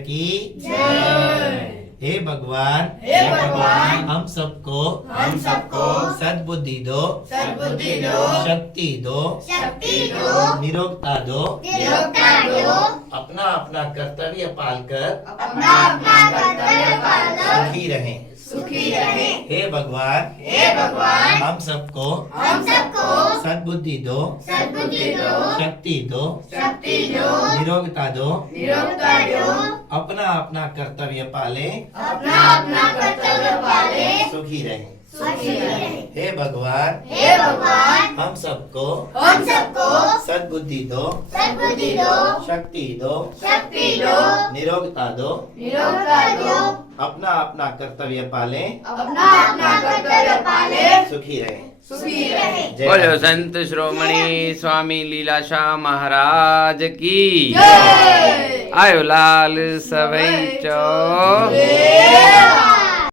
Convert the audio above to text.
की हे भगवान हम सबको सद्बुद्धि दो शक्ति दो निरोगता दो अपना अपना कर्तव्य पालकर सुखी रहें हे भगवान हम सबको सद्बुद्धि दो शक्ति दो निरोगता दो अपना अपना कर्तव्य पाले सुखी रहें हे भगवान हम सबको सद्बुद्धि दो शक्ति दो निरोगता दो अपना अपना कर्तव्य पाले सुखी रहें बोलो संत श्रोमणी स्वामी लीलाशाह महाराज की आयो लाल सवई चो